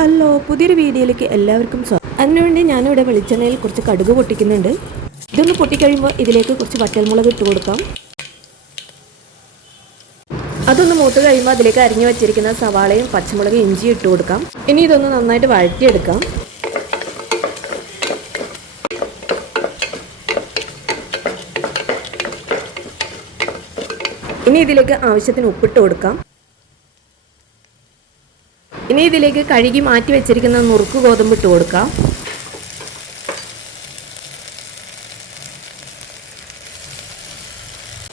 Hello, പുതിയൊരു വീഡിയോയിലേക്ക് എല്ലാവർക്കും സ്വാഗതം. അതിനുവേണ്ടി ഞാനിവിടെ വെളിച്ചെണ്ണയിൽ കുറച്ച് കടുക് പൊട്ടിക്കുന്നുണ്ട്. ഇതൊന്ന് പൊട്ടിക്കഴിയുമ്പോൾ ഇതിലേക്ക് കുറച്ച് വറ്റൽമുളക് ഇട്ട് കൊടുക്കാം. അതൊന്ന് മൂത്ത് കഴിയുമ്പോൾ അതിലേക്ക് അരിഞ്ഞു വെച്ചിരിക്കുന്ന സവാളയും പച്ചമുളക് ഇഞ്ചിയും ഇട്ട് കൊടുക്കാം. ഇനി ഇതൊന്ന് നന്നായിട്ട് വഴറ്റിയെടുക്കാം. ഇനി ഇതിലേക്ക് ആവശ്യത്തിന് ഉപ്പിട്ട് കൊടുക്കാം. ഇനി ഇതിലേക്ക് കഴുകി മാറ്റി വെച്ചിരിക്കുന്ന നുറുക്ക് ഗോതമ്പ് ഇട്ട് കൊടുക്കാം.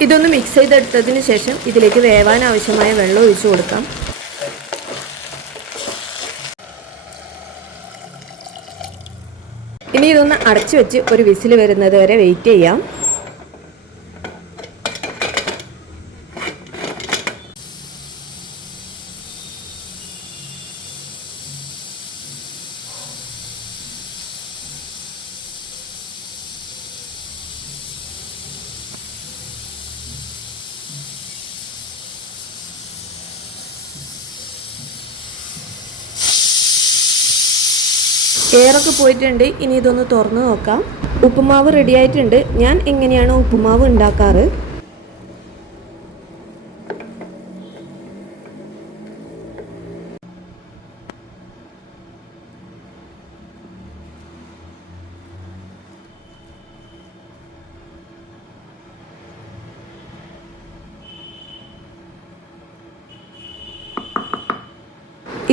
ഇതൊന്ന് മിക്സ് ചെയ്തെടുത്തതിന് ശേഷം ഇതിലേക്ക് വേവാൻ ആവശ്യമായ വെള്ളം ഒഴിച്ചു കൊടുക്കാം. ഇനി ഇതൊന്ന് അടച്ചു വെച്ച് ഒരു വിസിൽ വരുന്നത് വരെ വെയിറ്റ് ചെയ്യാം. എയറൊക്കെ പോയിട്ടുണ്ട്. ഇനി ഇതൊന്ന് തുറന്ന് നോക്കാം. ഉപ്പുമാവ് റെഡി ആയിട്ടുണ്ട്. ഞാൻ എങ്ങനെയാണ് ഉപ്പുമാവ് ഉണ്ടാക്കാറ്?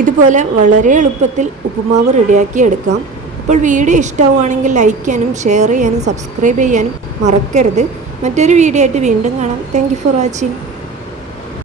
ഇതുപോലെ വളരെ എളുപ്പത്തിൽ ഉപ്പുമാവ് റെഡിയാക്കി എടുക്കാം. അപ്പോൾ വീഡിയോ ഇഷ്ടമാവുകയാണെങ്കിൽ ലൈക്ക് ചെയ്യാനും ഷെയർ ചെയ്യാനും സബ്സ്ക്രൈബ് ചെയ്യാനും മറക്കരുത്. മറ്റൊരു വീഡിയോ ആയിട്ട് വീണ്ടും കാണാം. Thank you for watching.